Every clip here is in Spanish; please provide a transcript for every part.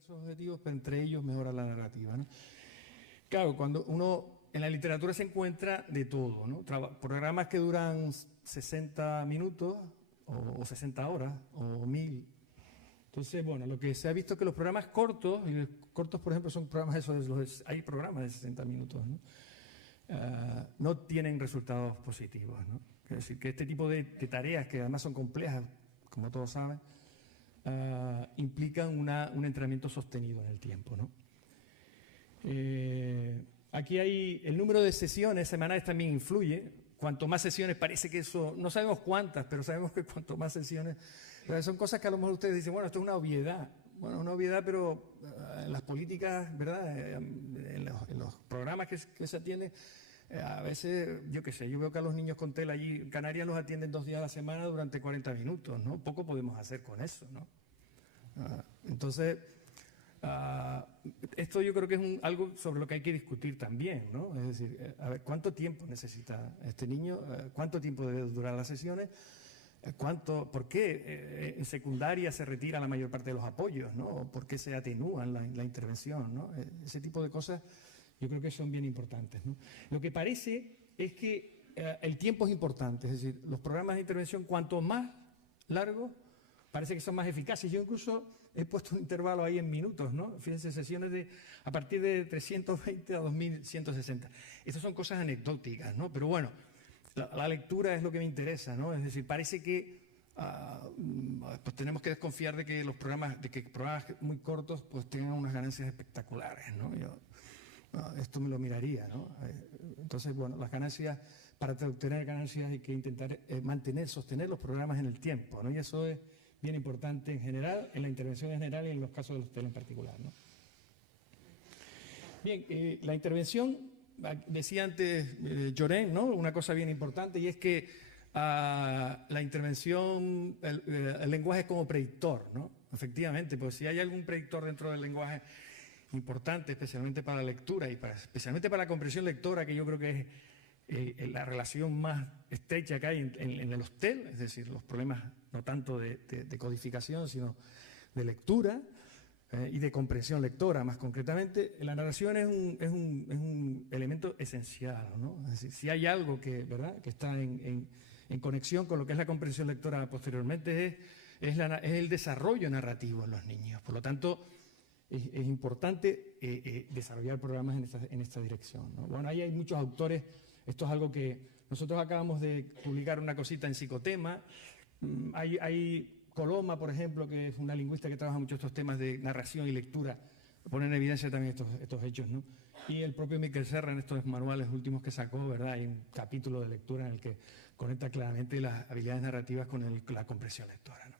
diversos objetivos, pero entre ellos mejorar la narrativa, ¿no? Claro, cuando uno en la literatura se encuentra de todo, ¿no? Programas que duran 60 minutos o 60 horas o 1000. Entonces, bueno, lo que se ha visto es que los programas cortos, y los cortos, por ejemplo, son programas hay programas de 60 minutos, ¿no? No tienen resultados positivos, ¿no? Es decir, que este tipo de tareas, que además son complejas, como todos saben, implican un entrenamiento sostenido en el tiempo, ¿no? Aquí hay el número de sesiones semanales también influye. Cuanto más sesiones, parece que eso, no sabemos cuántas, pero sabemos que cuanto más sesiones, son cosas que a lo mejor ustedes dicen, bueno, esto es una obviedad. Bueno, una obviedad, pero en las políticas, ¿verdad? En los programas que se atienden, a veces, yo qué sé, yo veo que a los niños con TEL allí en Canarias los atienden 2 días a la semana durante 40 minutos, ¿no? Poco podemos hacer con eso, ¿no? Entonces, esto yo creo que es algo sobre lo que hay que discutir también, ¿no? Es decir, a ver, ¿cuánto tiempo necesita este niño? ¿Cuánto tiempo debe durar las sesiones? ¿Por qué en secundaria se retira la mayor parte de los apoyos, ¿no? ¿Por qué se atenúan la intervención, ¿no? Ese tipo de cosas yo creo que son bien importantes, ¿no? Lo que parece es que el tiempo es importante, es decir, los programas de intervención cuanto más largos parece que son más eficaces. Yo incluso he puesto un intervalo ahí en minutos, ¿no? Fíjense, sesiones a partir de 320 a 2160. Estas son cosas anecdóticas, ¿no? Pero bueno, la lectura es lo que me interesa, ¿no? Es decir, parece que pues tenemos que desconfiar de que programas muy cortos pues tengan unas ganancias espectaculares, ¿no? Esto me lo miraría, ¿no? Entonces, bueno, las ganancias, para obtener ganancias hay que intentar sostener los programas en el tiempo, ¿no? Y eso es bien importante en general, en la intervención en general y en los casos de los TEL en particular, ¿no? Bien, la intervención, decía antes Llorén, ¿no? Una cosa bien importante, y es que la intervención, el lenguaje es como predictor, ¿no? Efectivamente, pues si hay algún predictor dentro del lenguaje importante, especialmente para la lectura y especialmente para la comprensión lectora, que yo creo que es la relación más estrecha que hay en los TEL, es decir, los problemas no tanto de codificación, sino de lectura y de comprensión lectora, más concretamente. La narración es un elemento esencial, ¿no? Es decir, si hay algo ¿verdad?, que está en conexión con lo que es la comprensión lectora posteriormente, es el desarrollo narrativo en los niños. Por lo tanto, es importante desarrollar programas en esta dirección, ¿no? Bueno, ahí hay muchos autores. Esto es algo que nosotros acabamos de publicar una cosita en Psicotema. Hay Coloma, por ejemplo, que es una lingüista que trabaja mucho estos temas de narración y lectura, pone en evidencia también estos hechos, ¿no? Y el propio Miquel Serra, en estos manuales últimos que sacó, ¿verdad? Hay un capítulo de lectura en el que conecta claramente las habilidades narrativas con la comprensión lectora, ¿no?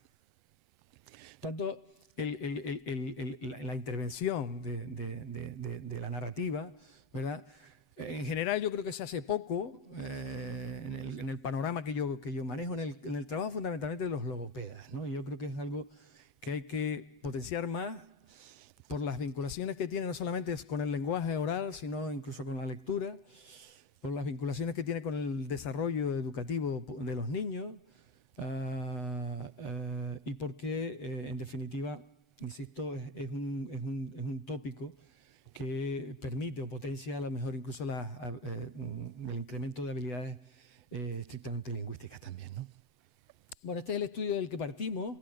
Tanto la intervención de la narrativa, ¿verdad? En general yo creo que se hace poco en el panorama que yo manejo, en el trabajo fundamentalmente de los logopedas, ¿no? Y yo creo que es algo que hay que potenciar más por las vinculaciones que tiene no solamente con el lenguaje oral, sino incluso con la lectura, por las vinculaciones que tiene con el desarrollo educativo de los niños, y porque, en definitiva, insisto, es un tópico que permite o potencia a lo mejor incluso el incremento de habilidades estrictamente lingüísticas también, ¿no? Bueno, este es el estudio del que partimos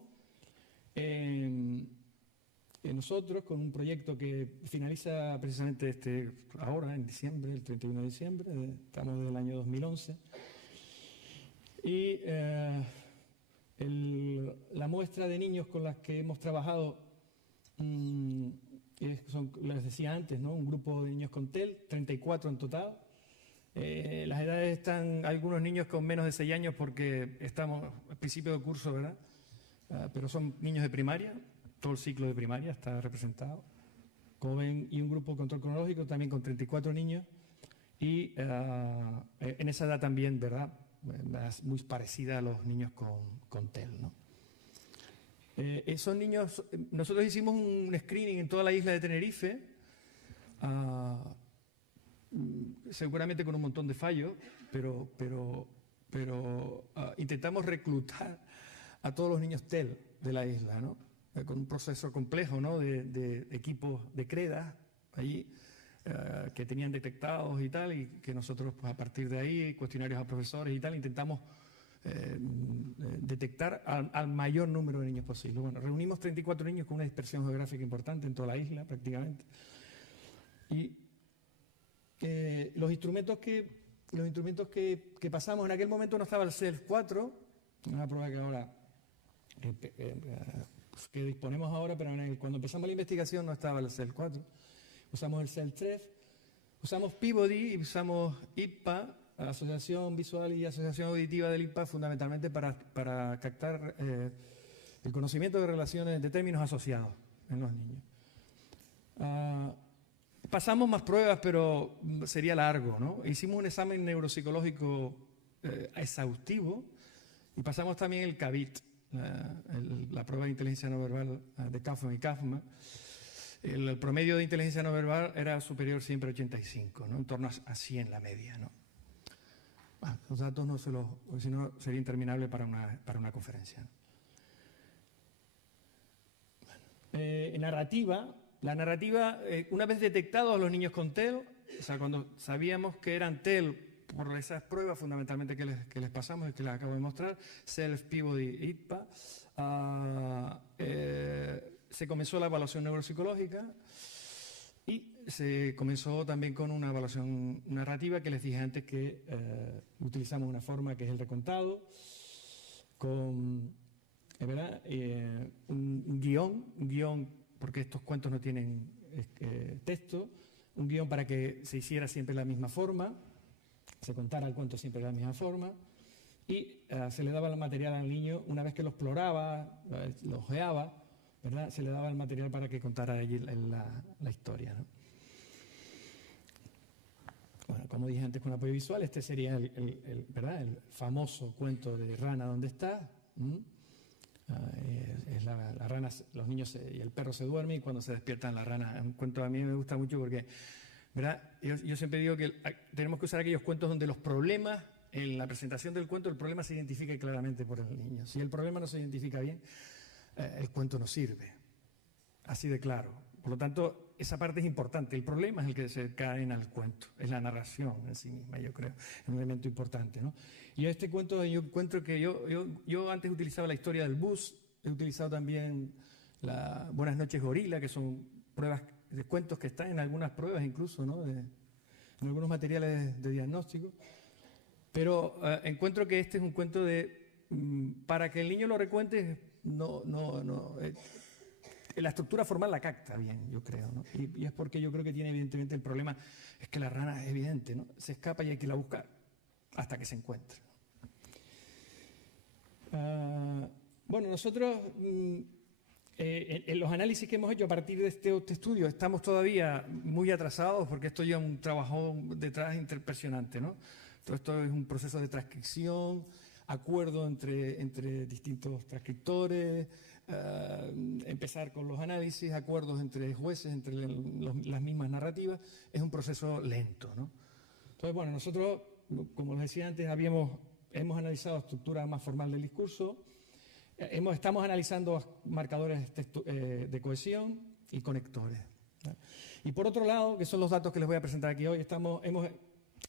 nosotros, con un proyecto que finaliza precisamente ahora, en diciembre, el 31 de diciembre, estamos del año 2011. Y la muestra de niños con las que hemos trabajado les decía antes, ¿no? Un grupo de niños con TEL, 34 en total. Las edades están, algunos niños con menos de 6 años porque estamos al principio del curso, ¿verdad? Pero son niños de primaria, todo el ciclo de primaria está representado. Y un grupo de control cronológico también con 34 niños. Y en esa edad también, ¿verdad? Muy parecida a los niños con TEL, ¿no? Esos niños, nosotros hicimos un screening en toda la isla de Tenerife, seguramente con un montón de fallos, pero intentamos reclutar a todos los niños TEL de la isla, ¿no? con un proceso complejo, ¿no? de equipos de CREDA allí, que tenían detectados y tal, y que nosotros pues, a partir de ahí, cuestionarios a profesores y tal, intentamos detectar al mayor número de niños posible. Bueno, reunimos 34 niños con una dispersión geográfica importante en toda la isla prácticamente. Y los instrumentos que pasamos, en aquel momento no estaba el SELF-4, una prueba que ahora que disponemos ahora, pero cuando empezamos la investigación no estaba el SELF-4. Usamos el SELF-3, usamos Peabody y usamos IPA, Asociación Visual y Asociación Auditiva del IPA, fundamentalmente para captar el conocimiento de relaciones, de términos asociados en los niños. Pasamos más pruebas, pero sería largo, ¿no? Hicimos un examen neuropsicológico exhaustivo y pasamos también el CABIT, la prueba de inteligencia no verbal de Kaufman y Kaufman. El promedio de inteligencia no verbal era superior siempre a 85, ¿no? En torno a 100 la media, ¿no? Bueno, los datos no se los, si no sería interminable para una conferencia. Bueno, la narrativa, una vez detectados los niños con TEL, o sea, cuando sabíamos que eran TEL por esas pruebas fundamentalmente que les pasamos y que les acabo de mostrar, SELF, Peabody, IPA, se comenzó la evaluación neuropsicológica y se comenzó también con una evaluación narrativa que les dije antes que utilizamos una forma que es el recontado, con ¿verdad? Un guión, porque estos cuentos no tienen texto, un guión para que se hiciera siempre de la misma forma, se contara el cuento siempre de la misma forma, y se le daba el material al niño una vez que lo exploraba, lo ojeaba, ¿verdad? Se le daba el material para que contara allí la historia, ¿no? Bueno, como dije antes con apoyo visual, este sería ¿verdad? El famoso cuento de Rana, ¿dónde está? Es la rana, los niños y el perro se duermen y cuando se despiertan la rana. Es un cuento a mí me gusta mucho porque, ¿verdad? Yo siempre digo que tenemos que usar aquellos cuentos donde los problemas, en la presentación del cuento, el problema se identifique claramente por el niño. Si el problema no se identifica bien, el cuento no sirve. Así de claro. Por lo tanto, esa parte es importante. El problema es el que se cae en el cuento, es la narración en sí misma, yo creo. Es un elemento importante, ¿no? Y este cuento yo encuentro que yo antes utilizaba la historia del bus, he utilizado también la Buenas noches gorila, que son pruebas de cuentos que están en algunas pruebas incluso, ¿no? En algunos materiales de diagnóstico. Pero encuentro que este es un cuento para que el niño lo recuente, la estructura formal la capta bien, yo creo, ¿no? Y es porque yo creo que tiene evidentemente el problema, es que la rana es evidente, ¿no? Se escapa y hay que la buscar hasta que se encuentre. Bueno, nosotros en los análisis que hemos hecho a partir de este estudio estamos todavía muy atrasados porque esto lleva un trabajo detrás impresionante, ¿no? Todo esto es un proceso de transcripción, acuerdo entre distintos transcriptores, empezar con los análisis, acuerdos entre jueces, entre las mismas narrativas, es un proceso lento, ¿no? Entonces, bueno, nosotros, como les decía antes, hemos analizado estructura más formal del discurso, estamos analizando marcadores de cohesión y conectores, ¿no? Y por otro lado, que son los datos que les voy a presentar aquí hoy, hemos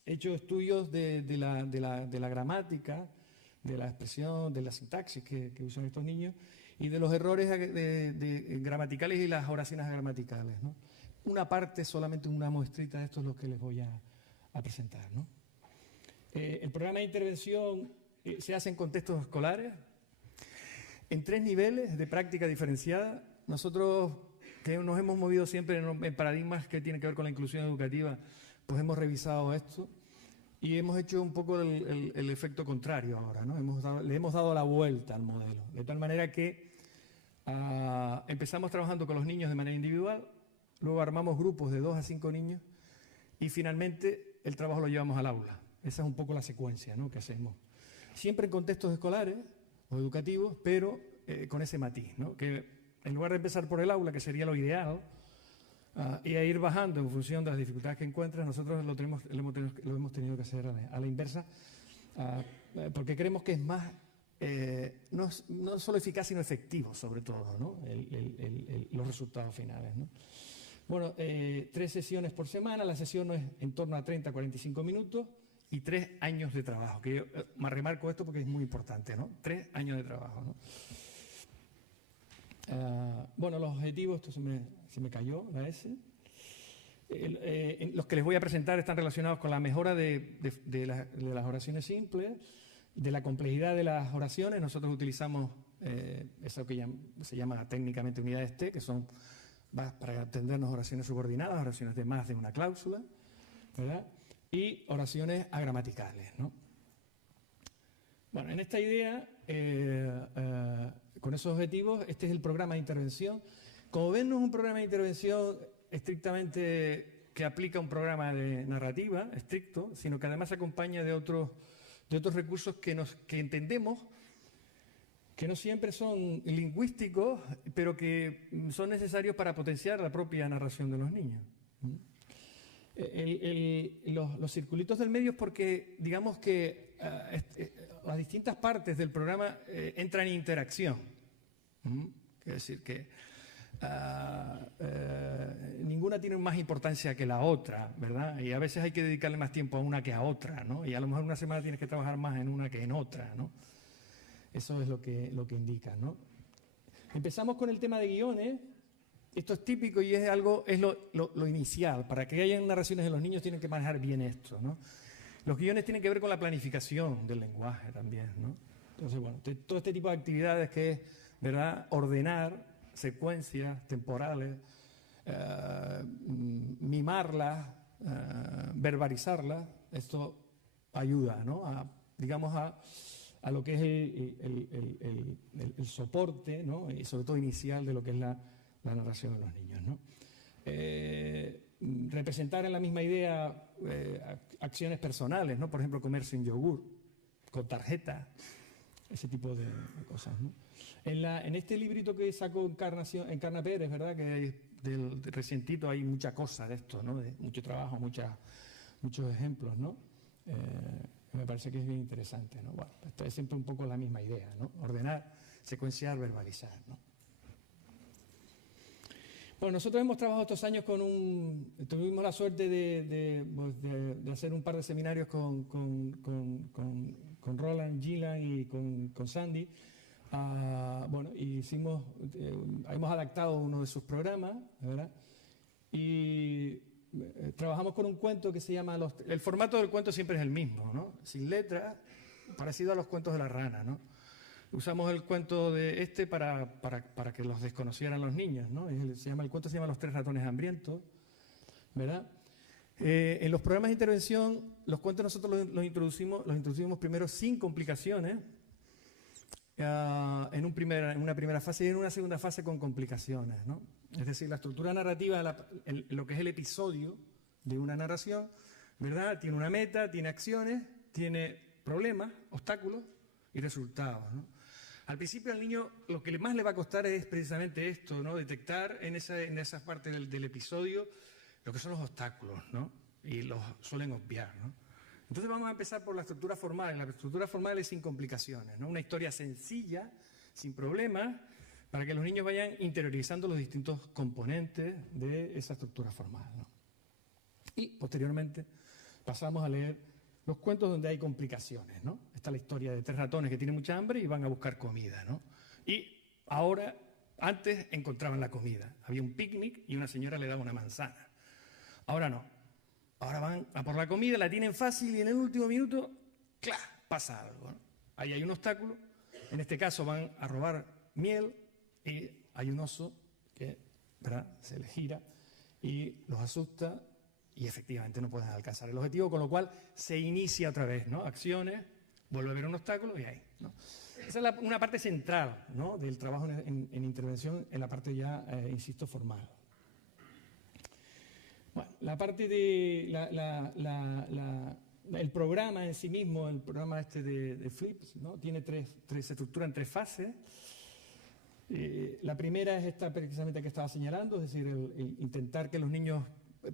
hecho estudios de la gramática, de la expresión, de la sintaxis que usan estos niños y de los errores gramaticales y las oraciones gramaticales, ¿no? Una parte, solamente una muestrita de esto es lo que les voy a presentar, ¿no? El programa de intervención se hace en contextos escolares, en 3 niveles de práctica diferenciada. Nosotros, que nos hemos movido siempre en paradigmas que tienen que ver con la inclusión educativa, pues hemos revisado esto y hemos hecho un poco el efecto contrario ahora, ¿no? Le hemos dado la vuelta al modelo, de tal manera que empezamos trabajando con los niños de manera individual, luego armamos grupos de 2 a 5 niños y finalmente el trabajo lo llevamos al aula. Esa es un poco la secuencia, ¿no? que hacemos. Siempre en contextos escolares o educativos, pero con ese matiz, ¿no? Que en lugar de empezar por el aula, que sería lo ideal, y a ir bajando en función de las dificultades que encuentras, nosotros lo hemos tenido que hacer a la inversa, porque creemos que es más no solo eficaz, sino efectivo, sobre todo, ¿no? Los resultados finales, ¿no? Bueno, 3 sesiones por semana, la sesión es en torno a 30 a 45 minutos y 3 años de trabajo, que yo me remarco esto porque es muy importante, ¿no? 3 años de trabajo, ¿no? Bueno, los objetivos, esto se me cayó, la S. Los que les voy a presentar están relacionados con la mejora de las oraciones simples, de la complejidad de las oraciones. Nosotros utilizamos eso que se llama técnicamente unidades T, que son para entendernos oraciones subordinadas, oraciones de más de una cláusula, ¿verdad? Y oraciones agramaticales, ¿no? Bueno, en esta idea, con esos objetivos, este es el programa de intervención. Como ven, no es un programa de intervención estrictamente que aplica un programa de narrativa estricto, sino que además se acompaña de otros recursos que entendemos que no siempre son lingüísticos, pero que son necesarios para potenciar la propia narración de los niños. Los circulitos del medio es porque, digamos que las distintas partes del programa entran en interacción. Es decir, que ninguna tiene más importancia que la otra, ¿verdad? Y a veces hay que dedicarle más tiempo a una que a otra, ¿no? Y a lo mejor una semana tienes que trabajar más en una que en otra, ¿no? Eso es lo que indica, ¿no? Empezamos con el tema de guiones. Esto es típico y es lo inicial. Para que haya narraciones de los niños tienen que manejar bien esto, ¿no? Los guiones tienen que ver con la planificación del lenguaje también, ¿no? Entonces, bueno, todo este tipo de actividades que es, ¿verdad?, ordenar secuencias temporales, mimarlas, verbalizarlas, esto ayuda, ¿no?, a lo que es el soporte, ¿no?, y sobre todo inicial de lo que es la narración de los niños, ¿no? Representar en la misma idea acciones personales, ¿no? Por ejemplo, comerse un yogur con tarjeta, ese tipo de cosas, ¿no? En este librito que sacó Encarna Pérez, ¿verdad?, que del recientito hay mucha cosa de esto, ¿no?, de mucho trabajo, muchos ejemplos, ¿no? Me parece que es bien interesante, ¿no? Bueno, esto es siempre un poco la misma idea, ¿no? Ordenar, secuenciar, verbalizar, ¿no? Bueno, nosotros hemos trabajado estos años tuvimos la suerte de hacer un par de seminarios con Roland, Gillan y con Sandy. Bueno, y hemos adaptado uno de sus programas, ¿verdad? Y trabajamos con un cuento que se llama... El formato del cuento siempre es el mismo, ¿no? Sin letra, parecido a los cuentos de la rana, ¿no? Usamos el cuento de para que los desconocieran los niños, ¿no? El cuento se llama Los 3 ratones hambrientos, ¿verdad? En los programas de intervención, los cuentos nosotros los introducimos primero sin complicaciones, en una primera fase y en una segunda fase con complicaciones, ¿no? Es decir, la estructura narrativa, lo que es el episodio de una narración, ¿verdad?, tiene una meta, tiene acciones, tiene problemas, obstáculos y resultados, ¿no? Al principio al niño lo que más le va a costar es precisamente esto, ¿no? Detectar en esa parte del episodio lo que son los obstáculos, ¿no? Y los suelen obviar, ¿no? Entonces vamos a empezar por la estructura formal. La estructura formal es sin complicaciones, ¿no? Una historia sencilla, sin problemas, para que los niños vayan interiorizando los distintos componentes de esa estructura formal, ¿no? Y posteriormente pasamos a leer los cuentos donde hay complicaciones, ¿no? Está la historia de 3 ratones que tienen mucha hambre y van a buscar comida, ¿no? Y ahora, antes encontraban la comida. Había un picnic y una señora le daba una manzana. Ahora no. Ahora van a por la comida, la tienen fácil y en el último minuto, ¡clac!, pasa algo, ¿no? Ahí hay un obstáculo. En este caso van a robar miel y hay un oso que, ¿verdad?, se les gira y los asusta y efectivamente no pueden alcanzar el objetivo, con lo cual se inicia otra vez, ¿no? Acciones, vuelve a haber un obstáculo y ahí, ¿no? Esa es una parte central, ¿no?, del trabajo en intervención, en la parte ya, insisto, formal. Bueno, la parte de el programa en sí mismo, el programa de Flips, ¿no?, tiene se estructura en 3 fases. La primera es esta precisamente que estaba señalando, es decir, el intentar que los niños,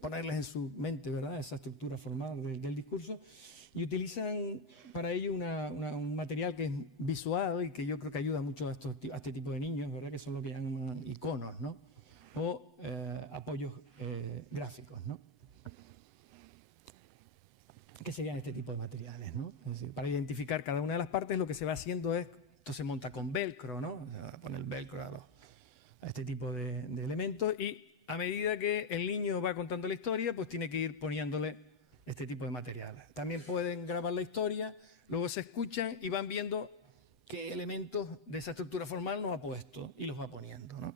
ponerles en su mente, ¿verdad?, esa estructura formal del discurso. Y utilizan para ello un material que es visual y que yo creo que ayuda mucho a este tipo de niños, ¿verdad? Que son lo que llaman iconos, ¿no? O apoyos gráficos, ¿no? ¿Qué serían este tipo de materiales, ¿no? Es decir, para identificar cada una de las partes, lo que se va haciendo es, esto se monta con velcro, ¿no? Se va a poner el velcro a este tipo de elementos, y a medida que el niño va contando la historia, pues tiene que ir poniéndole este tipo de materiales. También pueden grabar la historia, luego se escuchan y van viendo qué elementos de esa estructura formal nos ha puesto y los va poniendo, ¿no?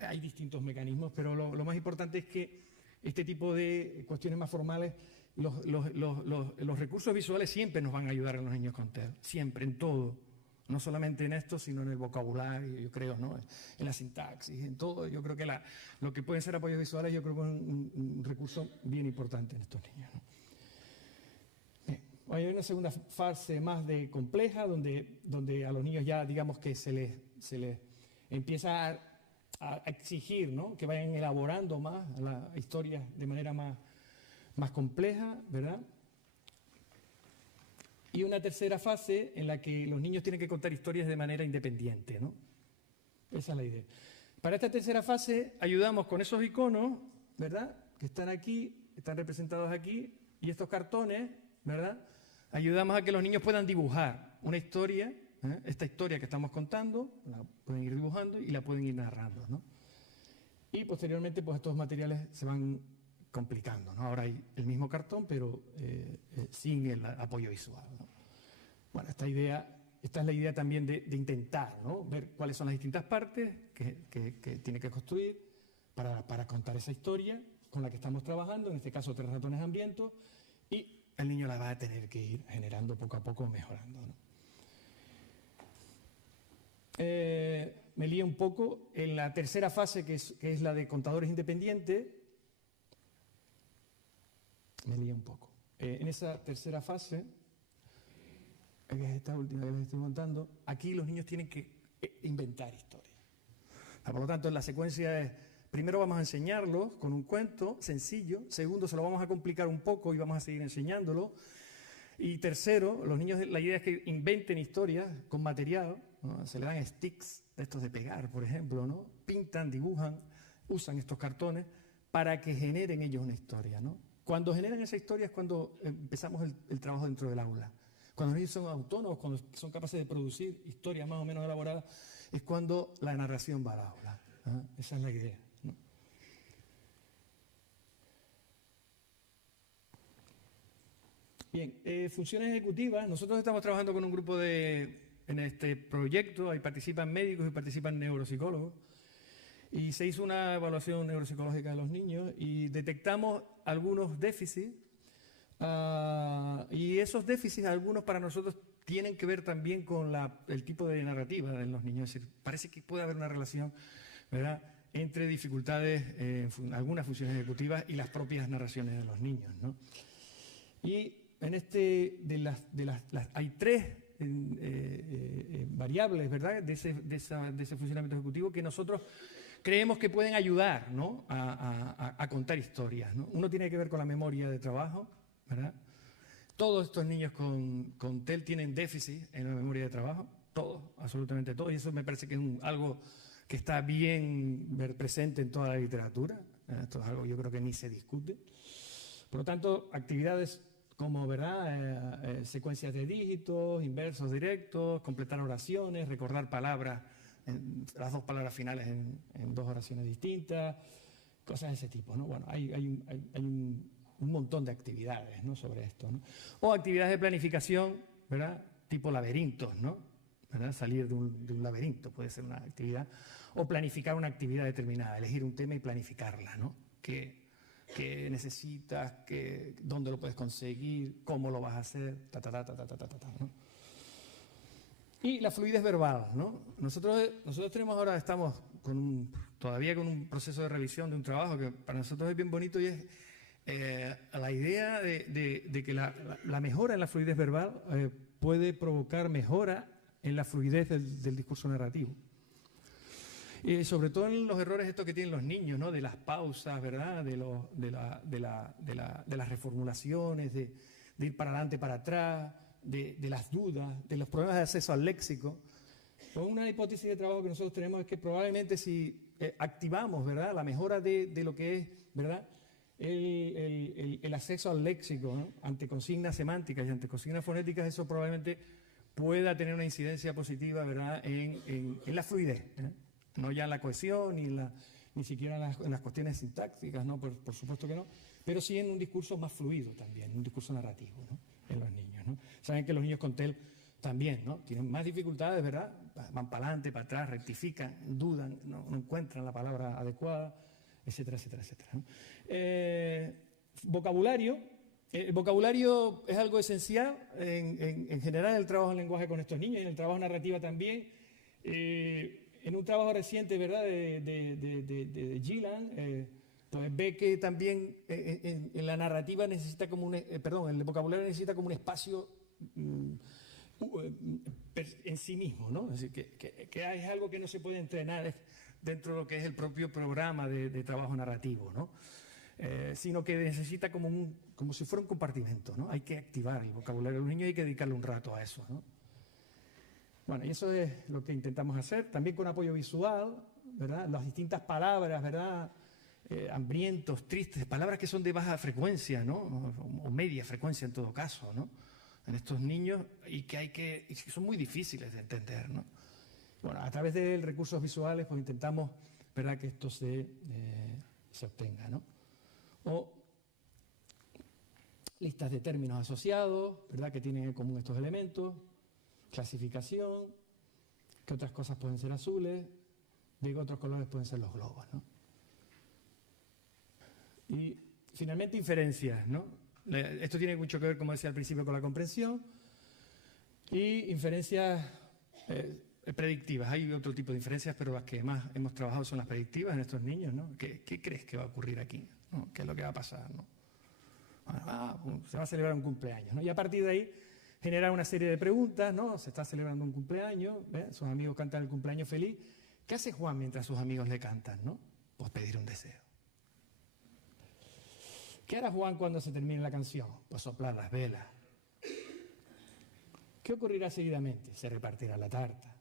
Hay distintos mecanismos, pero lo más importante es que este tipo de cuestiones más formales, los recursos visuales siempre nos van a ayudar a los niños con TEL, siempre, en todo. No solamente en esto, sino en el vocabulario, yo creo, ¿no? En la sintaxis, en todo. Yo creo que lo que pueden ser apoyos visuales, yo creo que es un recurso bien importante en estos niños, ¿no? Bien. Hay una segunda fase más compleja, donde a los niños ya, digamos que se les empieza a exigir, ¿no? Que vayan elaborando más las historias de manera más compleja, ¿verdad? Y una tercera fase en la que los niños tienen que contar historias de manera independiente, ¿no? Esa es la idea. Para esta tercera fase ayudamos con esos iconos, ¿verdad? Que están aquí, están representados aquí, y estos cartones, ¿verdad? Ayudamos a que los niños puedan dibujar una historia, esta historia que estamos contando, la pueden ir dibujando y la pueden ir narrando, ¿no? Y posteriormente, pues estos materiales se van complicando, ¿no? Ahora hay el mismo cartón, pero sin el apoyo visual, ¿no? Bueno, esta es la idea también de intentar, ¿no? Ver cuáles son las distintas partes que tiene que construir para contar esa historia con la que estamos trabajando, en este caso 3 ratones hambrientos, y el niño la va a tener que ir generando poco a poco, mejorando, ¿no? Me lío un poco en la tercera fase, que es la de contadores independientes. Me lío un poco. En esa tercera fase, que es esta última que les estoy montando, aquí los niños tienen que inventar historias. Por lo tanto, la secuencia es, primero vamos a enseñarlos con un cuento sencillo, segundo se lo vamos a complicar un poco y vamos a seguir enseñándolo, y tercero, los niños, la idea es que inventen historias con material, ¿no? Se le dan sticks de estos de pegar, por ejemplo, ¿no? Pintan, dibujan, usan estos cartones para que generen ellos una historia, ¿no? Cuando generan esa historia es cuando empezamos el trabajo dentro del aula. Cuando los niños son autónomos, cuando son capaces de producir historias más o menos elaboradas, es cuando la narración va al aula, ¿eh? Esa es la idea, ¿no? Bien, funciones ejecutivas. Nosotros estamos trabajando con un grupo en este proyecto, ahí participan médicos y participan neuropsicólogos. Y se hizo una evaluación neuropsicológica de los niños y detectamos algunos déficits, y esos déficits, algunos para nosotros, tienen que ver también con el tipo de narrativa de los niños. Es decir, parece que puede haber una relación, ¿verdad?, entre dificultades en algunas funciones ejecutivas y las propias narraciones de los niños, ¿no? Y en hay 3 variables, ¿verdad?, de ese funcionamiento ejecutivo que nosotros creemos que pueden ayudar, ¿no?, a contar historias, ¿no? Uno tiene que ver con la memoria de trabajo, ¿verdad? Todos estos niños con TEL tienen déficit en la memoria de trabajo, todos, absolutamente todos, y eso me parece que es algo que está bien presente en toda la literatura. Esto es algo, yo creo, que ni se discute. Por lo tanto, actividades como, ¿verdad?, secuencias de dígitos, inversos directos, completar oraciones, recordar palabras, las 2 palabras finales en 2 oraciones distintas, cosas de ese tipo, ¿no? Bueno, hay un montón de actividades, ¿no?, sobre esto, ¿no? O actividades de planificación, ¿verdad?, tipo laberintos, ¿no? ¿Verdad? Salir de un laberinto puede ser una actividad, o planificar una actividad determinada, elegir un tema y planificarla, ¿no? ¿Qué necesitas? ¿Dónde lo puedes conseguir? ¿Cómo lo vas a hacer? ¿No? Y la fluidez verbal, ¿no? Nosotros estamos todavía con un proceso de revisión de un trabajo que para nosotros es bien bonito, y es la idea de que la mejora en la fluidez verbal puede provocar mejora en la fluidez del discurso narrativo. Y sobre todo en los errores estos que tienen los niños, ¿no?, de las pausas, ¿verdad?, de las reformulaciones, de de ir para adelante, para atrás, de las dudas, de los problemas de acceso al léxico. Pues una hipótesis de trabajo que nosotros tenemos es que probablemente si activamos, ¿verdad?, la mejora de lo que es, ¿verdad?, el acceso al léxico, ¿no?, ante consignas semánticas y ante consignas fonéticas, eso probablemente pueda tener una incidencia positiva, ¿verdad?, en la fluidez, ¿eh? No ya en la cohesión ni siquiera en las cuestiones sintácticas, ¿no?, por supuesto que no, pero sí en un discurso más fluido también, un discurso narrativo, ¿no?, en los niños, ¿no? Saben que los niños con TEL también, ¿no?, tienen más dificultades, ¿verdad?, van para adelante, para atrás, rectifican, dudan, no encuentran la palabra adecuada, etcétera, etcétera, etcétera, ¿no? Vocabulario. El vocabulario es algo esencial en general en el trabajo en lenguaje con estos niños y en el trabajo narrativa también. En un trabajo reciente, ¿verdad?, de Gillan, pues ve que también en la narrativa necesita como el vocabulario necesita como un espacio en sí mismo, ¿no? Es decir, que es algo que no se puede entrenar dentro de lo que es el propio programa de trabajo narrativo, ¿no? Sino que necesita como si fuera un compartimento, ¿no? Hay que activar el vocabulario de los niños y hay que dedicarle un rato a eso, ¿no? Bueno, y eso es lo que intentamos hacer, también con apoyo visual, ¿verdad? Las distintas palabras, ¿verdad?, hambrientos, tristes, palabras que son de baja frecuencia, ¿no?, o media frecuencia en todo caso, ¿no?, en estos niños y que son muy difíciles de entender, ¿no? Bueno, a través de recursos visuales pues intentamos, ¿verdad?, que esto se obtenga, ¿no? O listas de términos asociados, ¿verdad?, que tienen en común estos elementos, clasificación, que otras cosas pueden ser azules, digo, otros colores pueden ser los globos, ¿no? Y finalmente inferencias, ¿no? Esto tiene mucho que ver, como decía al principio, con la comprensión y inferencias predictivas. Hay otro tipo de inferencias, pero las que más hemos trabajado son las predictivas en estos niños, ¿no? ¿Qué crees que va a ocurrir aquí? ¿No? ¿Qué es lo que va a pasar? ¿No? Bueno, se va a celebrar un cumpleaños, ¿no? Y a partir de ahí generar una serie de preguntas, ¿no? Se está celebrando un cumpleaños, ¿ves? Sus amigos cantan el cumpleaños feliz. ¿Qué hace Juan mientras sus amigos le cantan, ¿no? Pues pedir un deseo. ¿Qué hará Juan cuando se termine la canción? Pues soplar las velas. ¿Qué ocurrirá seguidamente? Se repartirá la tarta.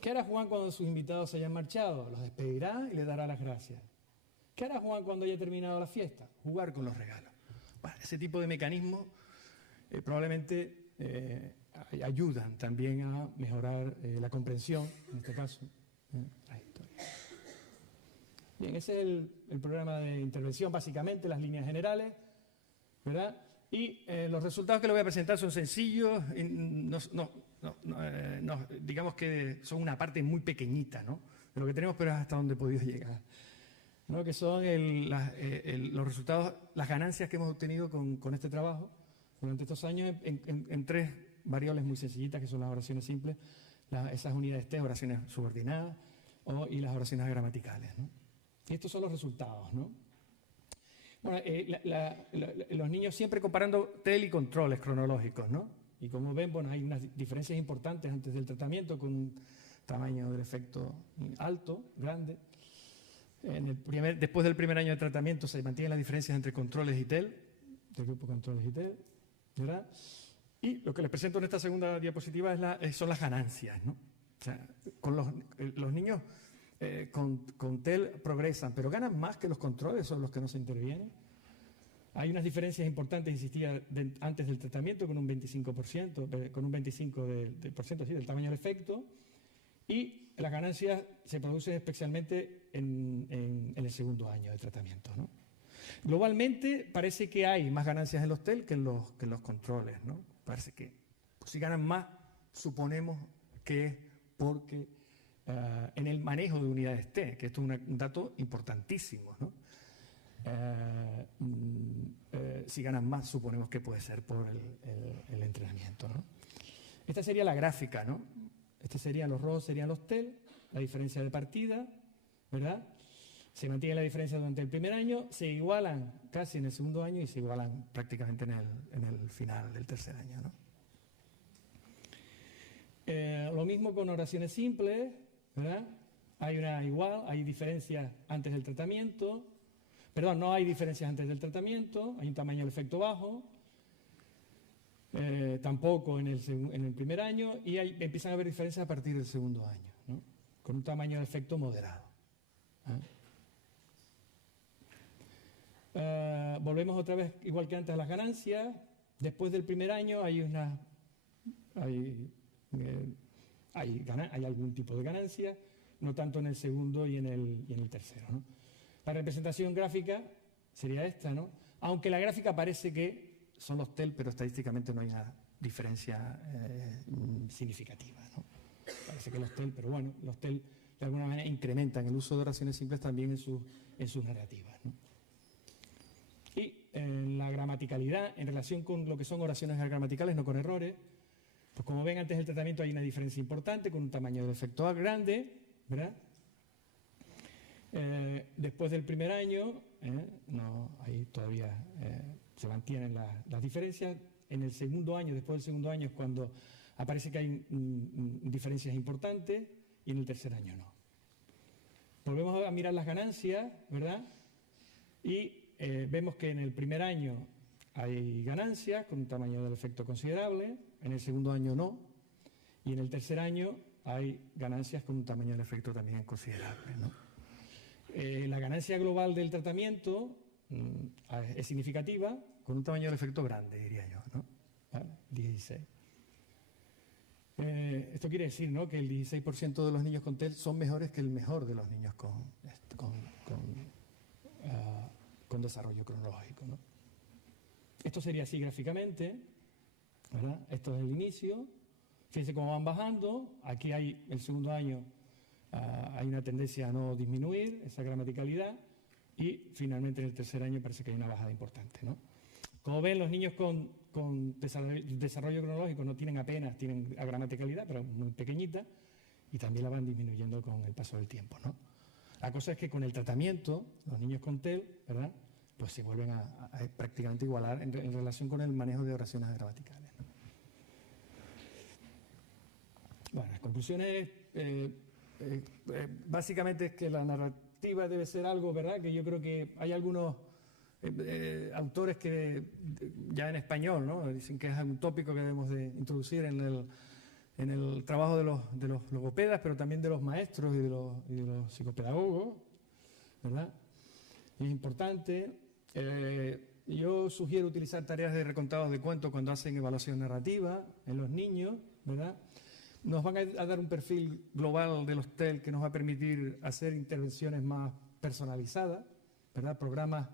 ¿Qué hará Juan cuando sus invitados se hayan marchado? Los despedirá y les dará las gracias. ¿Qué hará Juan cuando haya terminado la fiesta? Jugar con los regalos. Bueno, ese tipo de mecanismos probablemente ayudan también a mejorar la comprensión, en este caso, la historia. Bien, ese es el programa de intervención, básicamente, las líneas generales, ¿verdad? Y los resultados que le voy a presentar son sencillos, digamos que son una parte muy pequeñita, ¿no?, de lo que tenemos, pero es hasta donde he podido llegar, ¿no?, que son los resultados, las ganancias que hemos obtenido con este trabajo durante estos años en tres variables muy sencillitas, que son las oraciones simples, esas unidades T, oraciones subordinadas, y las oraciones gramaticales, ¿no? Y estos son los resultados, ¿no? Bueno, los niños siempre comparando TEL y controles cronológicos, ¿no? Y como ven, bueno, hay unas diferencias importantes antes del tratamiento con un tamaño del efecto alto, grande. Después del primer año de tratamiento se mantienen las diferencias entre controles y TEL, del grupo controles y TEL, ¿verdad? Y lo que les presento en esta segunda diapositiva son las ganancias, ¿no? O sea, con los niños con TEL progresan, pero ganan más que los controles, son los que no se intervienen. Hay unas diferencias importantes, insistía, antes del tratamiento, con un 25%, con un 25% del tamaño del efecto, y las ganancias se producen especialmente en el segundo año de tratamiento, ¿no? Globalmente parece que hay más ganancias en los TEL que en los controles, ¿no? Parece que pues, si ganan más, suponemos que es porque en el manejo de unidades T, que esto es un dato importantísimo, ¿no? Si ganan más, suponemos que puede ser por el entrenamiento, ¿no? Esta sería la gráfica, ¿no? Los rojos serían los TEL, la diferencia de partida, ¿verdad? Se mantiene la diferencia durante el primer año, se igualan casi en el segundo año y se igualan prácticamente en el final del tercer año, ¿no? Lo mismo con oraciones simples, ¿verdad? Hay diferencias antes del tratamiento, perdón, no hay diferencias antes del tratamiento, hay un tamaño del efecto bajo, Tampoco en el primer año, y empiezan a haber diferencias a partir del segundo año, ¿no? Con un tamaño de efecto moderado. Volvemos otra vez, igual que antes, a las ganancias. Después del primer año hay algún tipo de ganancia, no tanto en el segundo y en el tercero, ¿no? La representación gráfica sería esta, ¿no? Aunque la gráfica parece que son los TEL, pero estadísticamente no hay una diferencia significativa, ¿no? Parece que los TEL, pero bueno, los TEL de alguna manera incrementan el uso de oraciones simples también en sus narrativas, ¿no? Y en la gramaticalidad, en relación con lo que son oraciones gramaticales, no con errores, pues como ven, antes del tratamiento hay una diferencia importante, con un tamaño de efecto grande, ¿verdad? Después del primer año, ahí todavía se mantienen las diferencias. En el segundo año, después del segundo año, es cuando aparece que hay diferencias importantes, y en el tercer año no. Volvemos a mirar las ganancias, ¿verdad? Y vemos que en el primer año hay ganancias con un tamaño del efecto considerable, en el segundo año no, y en el tercer año hay ganancias con un tamaño del efecto también considerable, ¿no? La ganancia global del tratamiento es significativa, con un tamaño del efecto grande, diría yo, ¿no? ¿Vale? 16. Esto quiere decir, ¿no?, que el 16% de los niños con TEL son mejores que el mejor de los niños con desarrollo cronológico, ¿no? Esto sería así gráficamente, ¿verdad? Esto es el inicio. Fíjense cómo van bajando. Aquí hay el segundo año, hay una tendencia a no disminuir esa gramaticalidad, y finalmente en el tercer año parece que hay una bajada importante, ¿no? Como ven, los niños con desarrollo cronológico no tienen apenas, tienen gramaticalidad, pero muy pequeñita, y también la van disminuyendo con el paso del tiempo, ¿no? La cosa es que con el tratamiento, los niños con TEL, ¿verdad?, pues se vuelven a prácticamente igualar en relación con el manejo de oraciones gramaticales, ¿no? Bueno, las conclusiones básicamente es que la narrativa debe ser algo, ¿verdad?, que yo creo que hay algunos autores que ya en español, ¿no?, dicen que es un tópico que debemos de introducir en el trabajo de los logopedas, pero también de los maestros y de los psicopedagogos, ¿verdad? Y es importante. Yo sugiero utilizar tareas de recontados de cuentos cuando hacen evaluación narrativa en los niños, ¿verdad? Nos van a dar un perfil global de los TEL que nos va a permitir hacer intervenciones más personalizadas, ¿verdad? Programas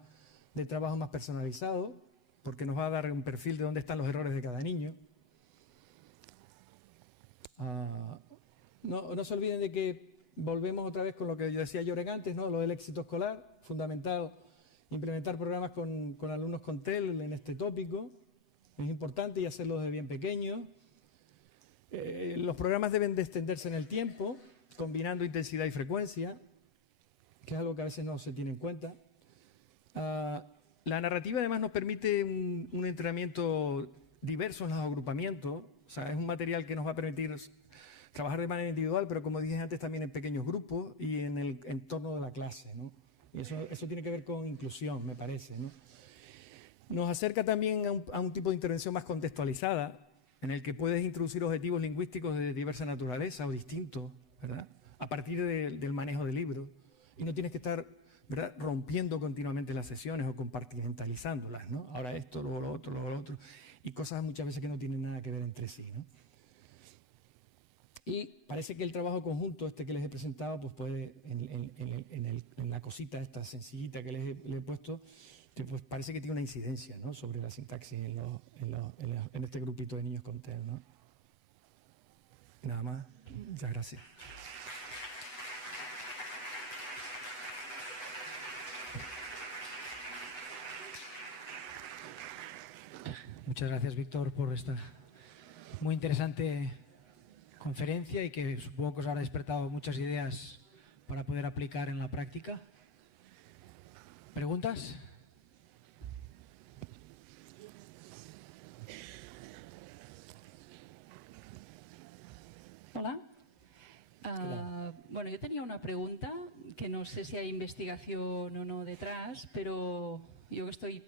de trabajo más personalizados, porque nos va a dar un perfil de dónde están los errores de cada niño. No se olviden de que volvemos otra vez con lo que decía Lloren antes, ¿no?, lo del éxito escolar, fundamental implementar programas con alumnos con TEL en este tópico, es importante, y hacerlo desde bien pequeños. Los programas deben de extenderse en el tiempo, combinando intensidad y frecuencia, que es algo que a veces no se tiene en cuenta. La narrativa además nos permite un entrenamiento diverso en los agrupamientos, o sea, es un material que nos va a permitir trabajar de manera individual, pero como dije antes, también en pequeños grupos y en el entorno de la clase, ¿no? Y eso tiene que ver con inclusión, me parece, ¿no? Nos acerca también a un tipo de intervención más contextualizada, en el que puedes introducir objetivos lingüísticos de diversa naturaleza o distintos, ¿verdad?, a partir del manejo de libros, y no tienes que estar, ¿verdad?, rompiendo continuamente las sesiones o compartimentalizándolas, ¿no? Ahora esto, luego lo otro, y cosas muchas veces que no tienen nada que ver entre sí, ¿no? Y parece que el trabajo conjunto que les he presentado, pues puede, en la cosita esta sencillita que les he puesto, pues parece que tiene una incidencia, ¿no?, sobre la sintaxis en este grupito de niños con TEL, ¿no? Nada más. Muchas gracias. Muchas gracias, Víctor, por esta muy interesante conferencia, y que supongo que os habrá despertado muchas ideas para poder aplicar en la práctica. ¿Preguntas? Hola. Bueno, yo tenía una pregunta que no sé si hay investigación o no detrás, pero yo que estoy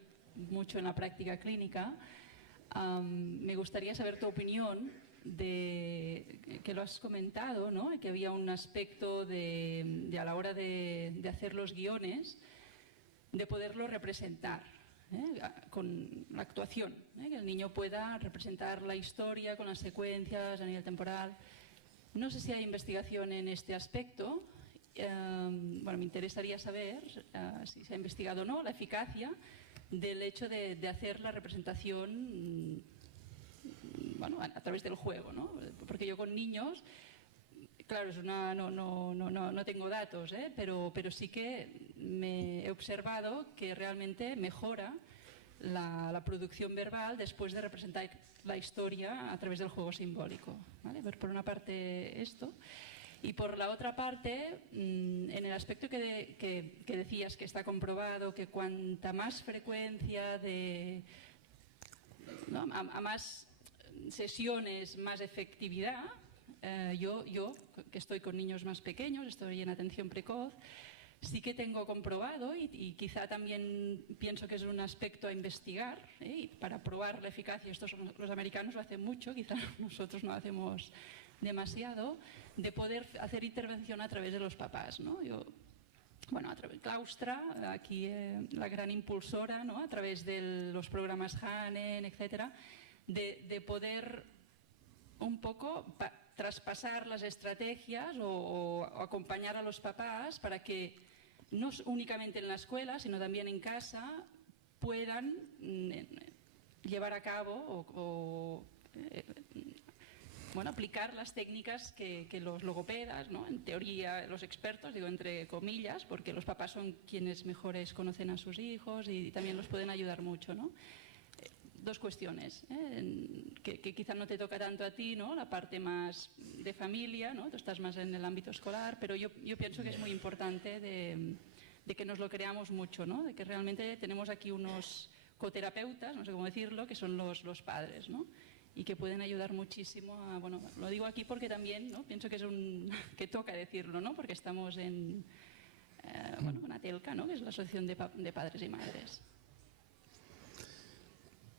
mucho en la práctica clínica, Me gustaría saber tu opinión que lo has comentado, ¿no? Que había un aspecto a la hora de hacer los guiones, de poderlo representar con la actuación, que el niño pueda representar la historia con las secuencias a nivel temporal. No sé si hay investigación en este aspecto. Bueno, me interesaría saber si se ha investigado o no la eficacia del hecho de hacer la representación a través del juego, ¿no? Porque yo con niños, claro, no tengo datos, pero sí que me he observado que realmente mejora la producción verbal después de representar la historia a través del juego simbólico, ¿vale? Pues por una parte esto. Y por la otra parte, en el aspecto que decías que está comprobado que cuanta más frecuencia a más sesiones, más efectividad. Yo, que estoy con niños más pequeños, estoy en atención precoz, sí que tengo comprobado y quizá también pienso que es un aspecto a investigar, y para probar la eficacia. Los americanos lo hacen mucho, quizá nosotros no hacemos demasiado, de poder hacer intervención a través de los papás, ¿no? A través de Claustra, aquí la gran impulsora, ¿no? A través de los programas Hanen, etcétera, de poder un poco traspasar las estrategias o acompañar a los papás para que no únicamente en la escuela, sino también en casa puedan llevar a cabo aplicar las técnicas que los logopedas, ¿no? En teoría los expertos, digo entre comillas, porque los papás son quienes mejores conocen a sus hijos y también los pueden ayudar mucho, ¿no? Dos cuestiones, que quizá no te toca tanto a ti, ¿no? La parte más de familia, ¿no? Tú estás más en el ámbito escolar, pero yo pienso que es muy importante de que nos lo creamos mucho, ¿no? De que realmente tenemos aquí unos coterapeutas, no sé cómo decirlo, que son los padres, ¿no? Y que pueden ayudar muchísimo lo digo aquí porque también, ¿no? Pienso que que toca decirlo, ¿no? Porque estamos en una ATELCA, ¿no? Que es la Asociación de Padres y Madres.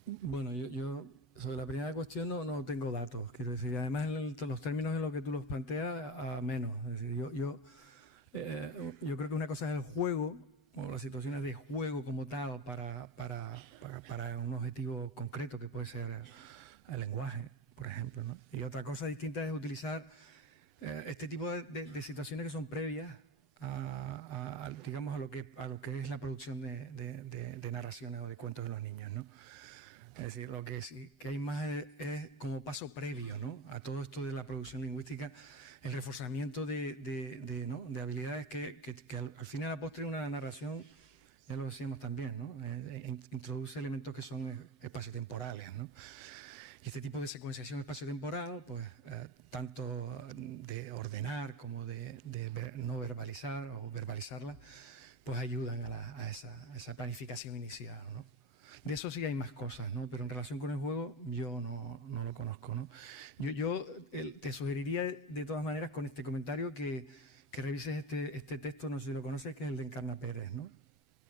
Bueno, yo sobre la primera cuestión no tengo datos, quiero decir, además en los términos en los que tú los planteas, a menos. Es decir, yo creo que una cosa es el juego, o las situaciones de juego como tal para un objetivo concreto que puede ser el lenguaje, por ejemplo, ¿no? Y otra cosa distinta es utilizar este tipo de situaciones que son previas digamos a lo que es la producción de narraciones o de cuentos de los niños, ¿no? Es decir, lo que sí que hay más es como paso previo, ¿no? A todo esto de la producción lingüística, el reforzamiento de habilidades que al fin y a la postre una narración, ya lo decíamos también, ¿no? Introduce elementos que son espaciotemporales, ¿no? Y este tipo de secuenciación espaciotemporal, pues tanto de ordenar como de no verbalizar o verbalizarla, pues ayudan a esa planificación inicial, ¿no? De eso sí hay más cosas, ¿no? Pero en relación con el juego yo no lo conozco, ¿no? Yo te sugeriría de todas maneras con este comentario que revises este texto, no sé si lo conoces, que es el de Encarna Pérez, ¿no?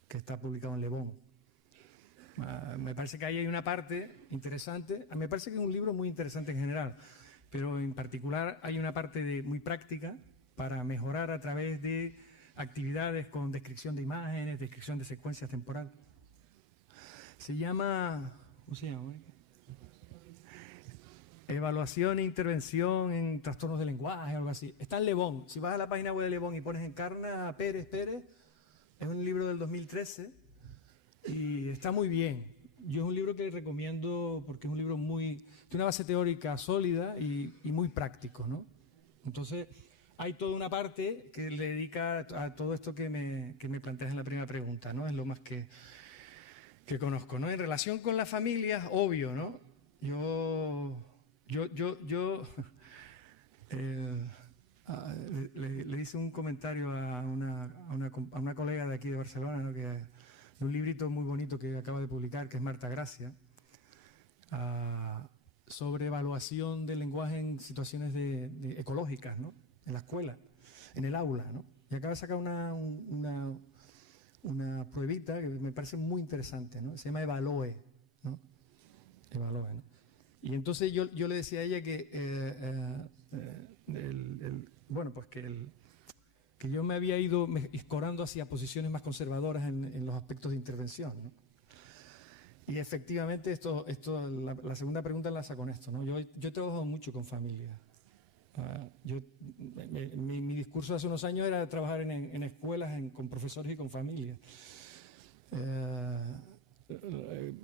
Que está publicado en Le Bon. Me parece que ahí hay una parte interesante. Me parece que es un libro muy interesante en general, pero en particular hay una parte muy práctica para mejorar a través de actividades con descripción de imágenes, descripción de secuencias temporales. Se llama, ¿cómo se llama? Evaluación e intervención en trastornos de lenguaje, algo así. Está en Le Bon. Si vas a la página web de Le Bon y pones Encarna Pérez, es un libro del 2013 y está muy bien. Yo es un libro que recomiendo porque es un libro tiene una base teórica sólida y muy práctico, ¿no? Entonces, hay toda una parte que le dedica a todo esto que me planteas en la primera pregunta, ¿no? Es lo más que conozco, ¿no? En relación con las familias, obvio, ¿no? Le hice un comentario a una colega de aquí de Barcelona, ¿no? De un librito muy bonito que acaba de publicar, que es Marta Gracia, sobre evaluación del lenguaje en situaciones ecológicas, ¿no? En la escuela, en el aula, ¿no? Y acaba de sacar una pruebita que me parece muy interesante, ¿no? Se llama Evalúe, ¿no? evalúe, ¿no? Y entonces yo le decía a ella que, bueno, pues que yo me había ido escorando hacia posiciones más conservadoras en los aspectos de intervención, ¿no? Y efectivamente la segunda pregunta enlaza con esto, ¿no? Yo he trabajado mucho con familias. Mi discurso hace unos años era trabajar en escuelas con profesores y con familias.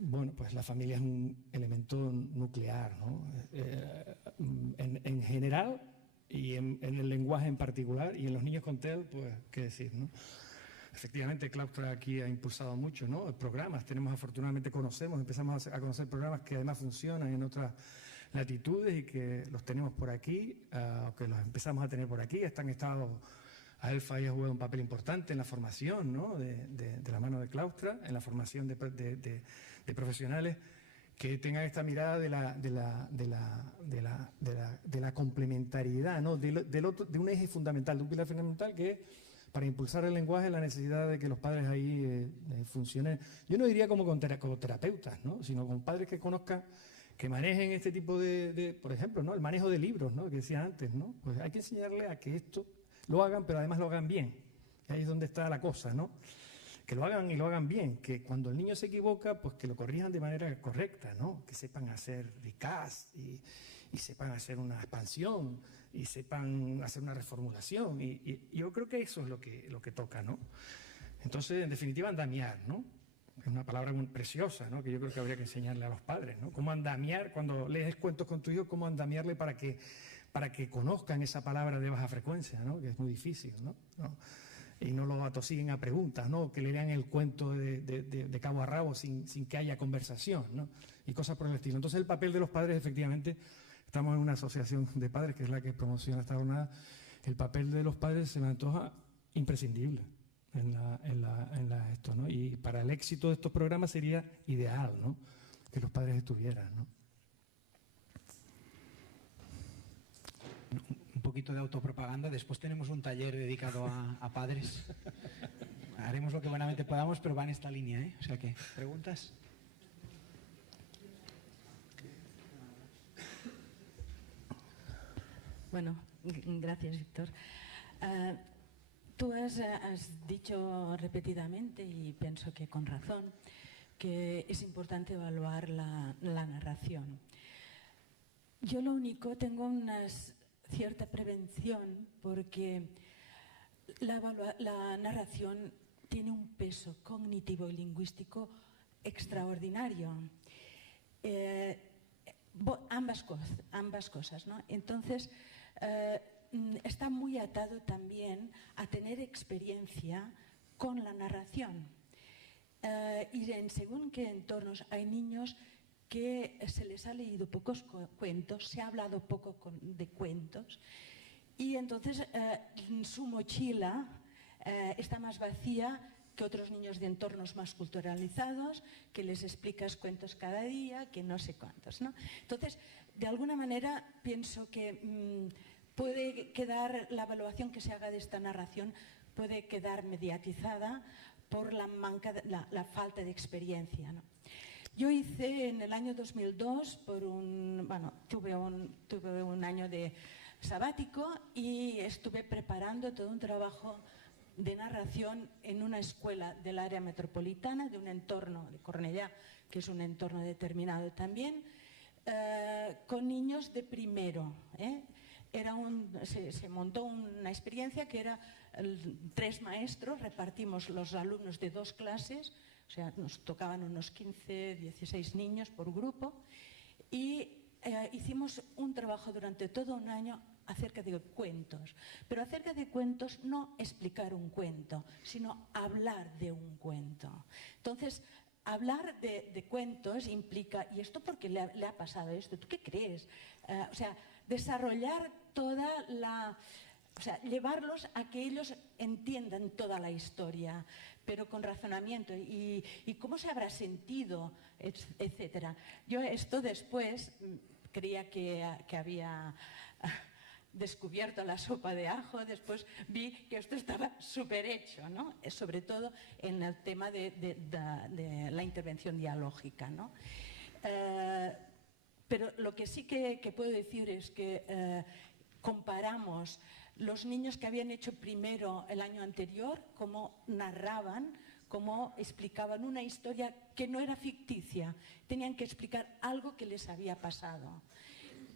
Bueno, pues la familia es un elemento nuclear, ¿no? En general y en el lenguaje en particular, y en los niños con TEL, pues qué decir, ¿no? Efectivamente, Claustra aquí ha impulsado mucho, ¿no? Programas, empezamos a conocer programas que además funcionan en otras latitudes y que los tenemos por aquí, o que los empezamos a tener por aquí. AELFA ha jugado un papel importante en la formación, ¿no? de la mano de Claustra, en la formación de profesionales que tengan esta mirada de la complementariedad, ¿no? de un eje fundamental, de un pilar fundamental que es, para impulsar el lenguaje, la necesidad de que los padres ahí funcionen. Yo no diría como terapeutas, ¿no? Sino como padres que conozcan, que manejen este tipo por ejemplo, ¿no? El manejo de libros, ¿no? Que decía antes, ¿no? Pues hay que enseñarle a que esto lo hagan, pero además lo hagan bien. Y ahí es donde está la cosa, ¿no? Que lo hagan y lo hagan bien, que cuando el niño se equivoca, pues que lo corrijan de manera correcta, ¿no? Que sepan hacer recast y sepan hacer una expansión y sepan hacer una reformulación. Y yo creo que eso es lo que toca, ¿no? Entonces, en definitiva, andamiar, ¿no? Es una palabra muy preciosa, ¿no? Que yo creo que habría que enseñarle a los padres, ¿no? Cómo andamiar, cuando lees cuentos con tu hijo, cómo andamiarle para que conozcan esa palabra de baja frecuencia, ¿no? Que es muy difícil, ¿no? Y no lo atosiguen a preguntas, ¿no? Que le lean el cuento de cabo a rabo sin que haya conversación, ¿no? Y cosas por el estilo. Entonces, el papel de los padres, efectivamente, estamos en una asociación de padres, que es la que promociona esta jornada. El papel de los padres se me antoja imprescindible esto, ¿no? Y para el éxito de estos programas sería ideal, ¿no? Que los padres estuvieran, ¿no? Un poquito de autopropaganda. Después tenemos un taller dedicado a padres. Haremos lo que buenamente podamos, pero va en esta línea, ¿eh? O sea que, ¿preguntas? Bueno, gracias, Víctor. Tú has dicho repetidamente, y pienso que con razón, que es importante evaluar la narración. Yo lo único, tengo una cierta prevención, porque la narración tiene un peso cognitivo y lingüístico extraordinario. Ambas cosas, ¿no? Entonces, está muy atado también a tener experiencia con la narración. Y en según qué entornos hay niños que se les ha leído pocos cuentos, se ha hablado poco de cuentos, y entonces su mochila está más vacía que otros niños de entornos más culturalizados, que les explicas cuentos cada día, que no sé cuántos, ¿no? Entonces, de alguna manera, pienso que puede quedar, la evaluación que se haga de esta narración puede quedar mediatizada por la falta de experiencia, ¿no? Yo hice en el año 2002, tuve un año de sabático y estuve preparando todo un trabajo de narración en una escuela del área metropolitana, de un entorno de Cornellá, que es un entorno determinado también, con niños de primero, ¿eh? Se montó una experiencia que era 3 maestros, repartimos los alumnos de 2 clases, o sea, nos tocaban unos 15, 16 niños por grupo, y hicimos un trabajo durante todo un año acerca de cuentos, pero acerca de cuentos, no explicar un cuento, sino hablar de un cuento. Entonces, hablar de cuentos implica, ¿y esto por qué le ha pasado esto? ¿Tú qué crees? O sea, desarrollar llevarlos a que ellos entiendan toda la historia, pero con razonamiento, y cómo se habrá sentido, etcétera. Yo esto después creía que había descubierto la sopa de ajo, después vi que esto estaba súper hecho, ¿no? Sobre todo en el tema de la intervención dialógica, ¿no? Pero lo que sí que puedo decir es que comparamos los niños que habían hecho primero el año anterior, cómo narraban, cómo explicaban una historia que no era ficticia, tenían que explicar algo que les había pasado.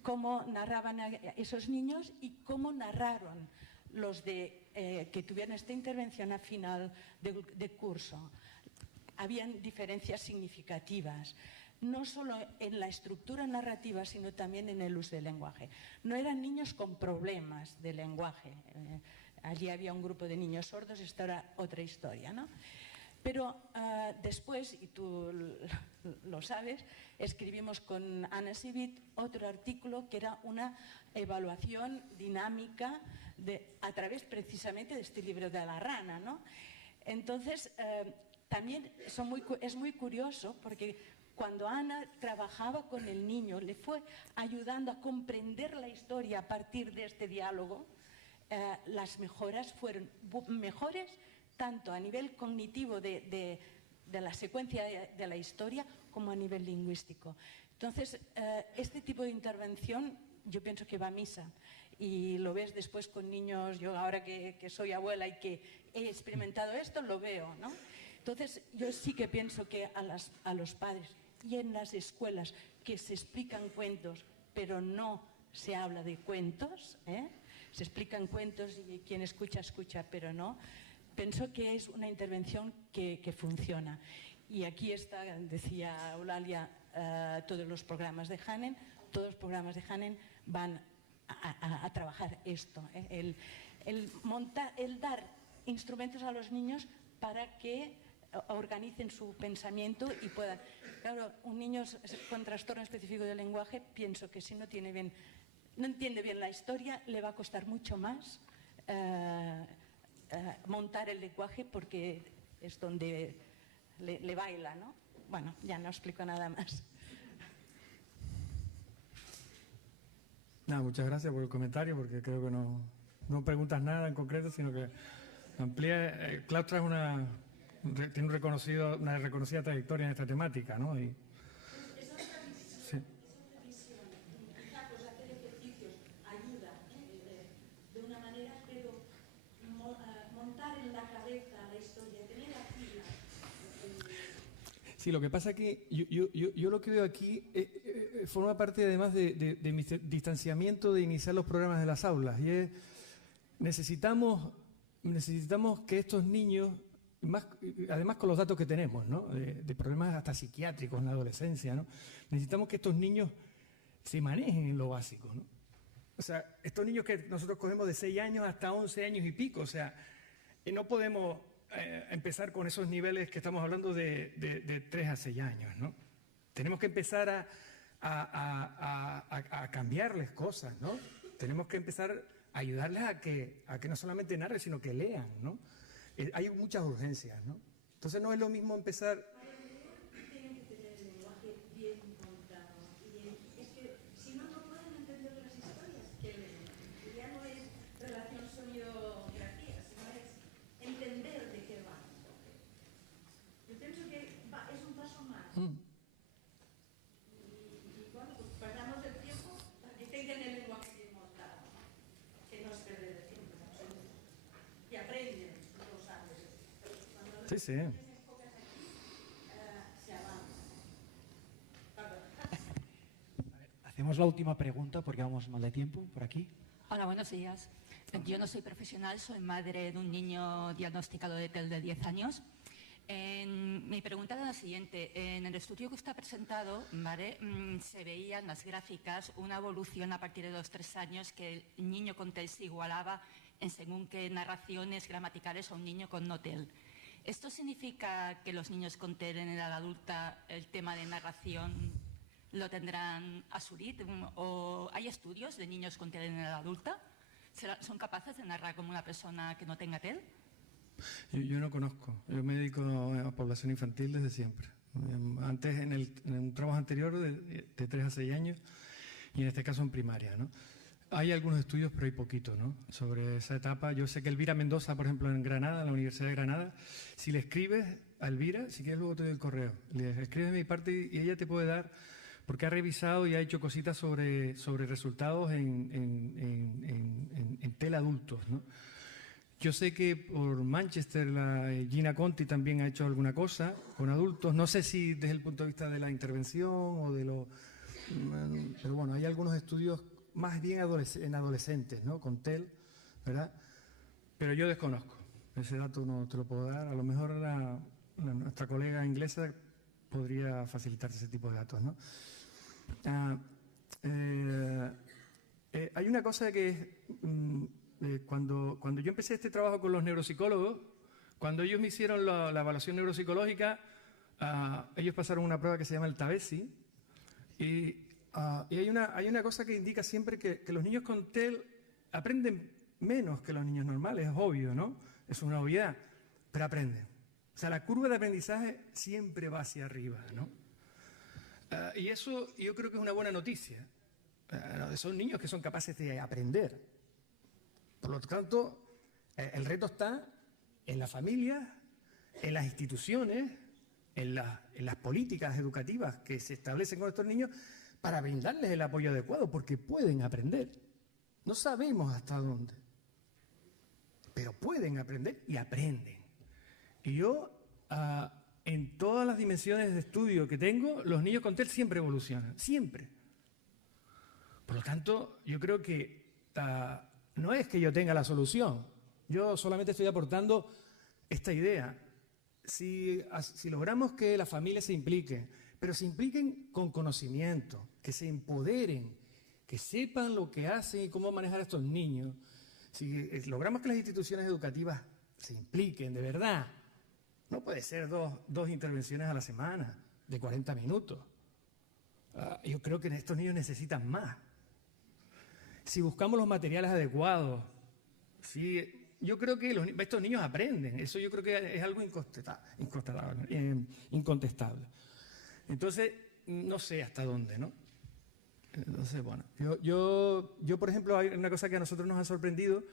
Cómo narraban a esos niños y cómo narraron los que tuvieron esta intervención a final de curso. Habían diferencias significativas, no solo en la estructura narrativa, sino también en el uso del lenguaje. No eran niños con problemas de lenguaje. Allí había un grupo de niños sordos, esta era otra historia, ¿no? Pero después, y tú lo sabes, escribimos con Ana Sibit otro artículo que era una evaluación dinámica a través precisamente de este libro de la rana, ¿no? Entonces, también es muy curioso porque cuando Ana trabajaba con el niño, le fue ayudando a comprender la historia a partir de este diálogo, las mejoras fueron mejores tanto a nivel cognitivo de la secuencia de la historia como a nivel lingüístico. Entonces, este tipo de intervención yo pienso que va a misa y lo ves después con niños. Yo ahora que soy abuela y que he experimentado esto, lo veo, ¿no? Entonces, yo sí que pienso que a los padres y en las escuelas que se explican cuentos, pero no se habla de cuentos, se explican cuentos y quien escucha, escucha, pero no. Pienso que es una intervención que funciona. Y aquí está, decía Eulalia, todos los programas de Hanen. Todos los programas de Hanen van a trabajar esto, el dar instrumentos a los niños para que organicen su pensamiento y puedan. Claro, un niño con trastorno específico del lenguaje, pienso que si no entiende bien la historia, le va a costar mucho más montar el lenguaje porque es donde le baila, ¿no? Bueno, ya no explico nada más. Muchas gracias por el comentario, porque creo que no preguntas nada en concreto, sino que amplía. Claustra tiene una reconocida trayectoria en esta temática, ¿no? Sí. Sí, lo que pasa es que yo lo que veo aquí forma parte además de mi distanciamiento de iniciar los programas de las aulas, y es necesitamos que estos niños, además con los datos que tenemos, ¿no? de problemas hasta psiquiátricos en la adolescencia, ¿no? Necesitamos que estos niños se manejen en lo básico, ¿no? O sea, estos niños que nosotros cogemos de 6 años hasta 11 años y pico, o sea, no podemos empezar con esos niveles que estamos hablando de 3 a 6 años, ¿no? Tenemos que empezar a cambiarles cosas, ¿no? Tenemos que empezar a ayudarles a que no solamente narren, sino que lean, ¿no? Hay muchas urgencias, ¿no? Entonces no es lo mismo empezar. Tienen que tener el lenguaje bien montado. Y es que si no pueden entender las historias que leen. Ya no es relación sonido-grafía, sino es entender de qué va. Yo pienso que es un paso más. Y bueno, pues pasamos el tiempo para que tengan el lenguaje bien montado. Que no es perder el tiempo, en absoluto. Y aprenden los árboles. Sí, sí. Hacemos la última pregunta porque vamos mal de tiempo por aquí. Hola, buenos días. Yo no soy profesional, soy madre de un niño diagnosticado de TEL de 10 años. Mi pregunta era la siguiente. En el estudio que usted ha presentado, ¿vale? Se veía en las gráficas una evolución a partir de los 3 años que el niño con TEL se igualaba en según qué narraciones gramaticales a un niño con no TEL. ¿Esto significa que los niños con TEL en edad adulta el tema de narración lo tendrán a su ritmo? ¿O hay estudios de niños con TEL en edad adulta? ¿Son capaces de narrar como una persona que no tenga TEL? Yo no conozco. Yo me dedico a población infantil desde siempre. Antes, en un trabajo anterior, de 3 a 6 años, y en este caso en primaria, ¿no? Hay algunos estudios, pero hay poquito, ¿no? Sobre esa etapa. Yo sé que Elvira Mendoza, por ejemplo, en Granada, en la Universidad de Granada, si le escribes a Elvira, si quieres luego te doy el correo. Le escribes de mi parte y ella te puede dar, porque ha revisado y ha hecho cositas sobre resultados en TEL adultos, ¿no? Yo sé que por Manchester la Gina Conti también ha hecho alguna cosa con adultos. No sé si desde el punto de vista de la intervención o de lo... Pero bueno, hay algunos estudios más bien en adolescentes, ¿no? Con TEL, ¿verdad? Pero yo desconozco. Ese dato no te lo puedo dar. A lo mejor nuestra colega inglesa podría facilitarse ese tipo de datos, ¿no? Hay una cosa que... Cuando yo empecé este trabajo con los neuropsicólogos, cuando ellos me hicieron la evaluación neuropsicológica, ellos pasaron una prueba que se llama el TABESI, y hay una cosa que indica siempre que los niños con TEL aprenden menos que los niños normales, es obvio, ¿no? Es una obviedad, pero aprenden. O sea, la curva de aprendizaje siempre va hacia arriba, ¿no? Y eso yo creo que es una buena noticia. Son niños que son capaces de aprender. Por lo tanto, el reto está en la familia, en las instituciones, en las políticas educativas que se establecen con estos niños para brindarles el apoyo adecuado, porque pueden aprender. No sabemos hasta dónde, pero pueden aprender y aprenden. Y yo, en todas las dimensiones de estudio que tengo, los niños con TEL siempre evolucionan, siempre. Por lo tanto, yo creo que... no es que yo tenga la solución, yo solamente estoy aportando esta idea. Si logramos que las familias se impliquen, pero se impliquen con conocimiento, que se empoderen, que sepan lo que hacen y cómo manejar a estos niños, si logramos que las instituciones educativas se impliquen de verdad, no puede ser dos intervenciones a la semana de 40 minutos. Yo creo que estos niños necesitan más. Si buscamos los materiales adecuados, yo creo que estos niños aprenden. Eso yo creo que es algo incontestable. Entonces, no sé hasta dónde, ¿no? Entonces, bueno, yo por ejemplo, hay una cosa que a nosotros nos ha sorprendido.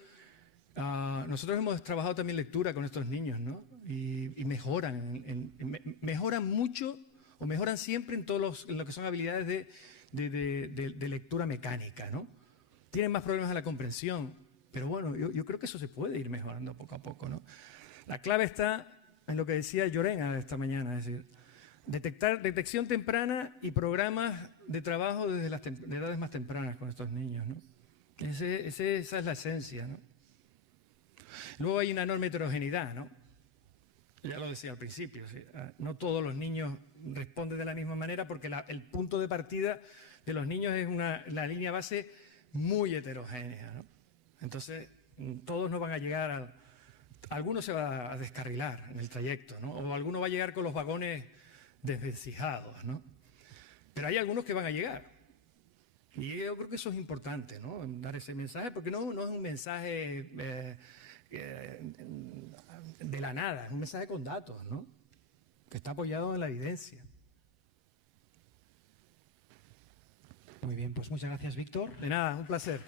Nosotros hemos trabajado también lectura con estos niños, ¿no? Y mejoran mucho, o mejoran siempre en lo que son habilidades de lectura mecánica, ¿no? Tienen más problemas en la comprensión, pero bueno, yo creo que eso se puede ir mejorando poco a poco, ¿no? La clave está en lo que decía Llorena esta mañana, es decir, detección temprana y programas de trabajo desde de edades más tempranas con estos niños, ¿no? Esa es la esencia, ¿no? Luego hay una enorme heterogeneidad, ¿no? Ya lo decía al principio, ¿sí? No todos los niños responden de la misma manera porque el punto de partida de los niños es la línea base muy heterogénea, ¿no? Entonces, todos no van a llegar alguno se va a descarrilar en el trayecto, ¿no? O alguno va a llegar con los vagones desvencijados, ¿no? Pero hay algunos que van a llegar. Y yo creo que eso es importante, ¿no? Dar ese mensaje, porque no es un mensaje de la nada, es un mensaje con datos, ¿no? Que está apoyado en la evidencia. Muy bien, pues muchas gracias, Víctor. De nada, un placer.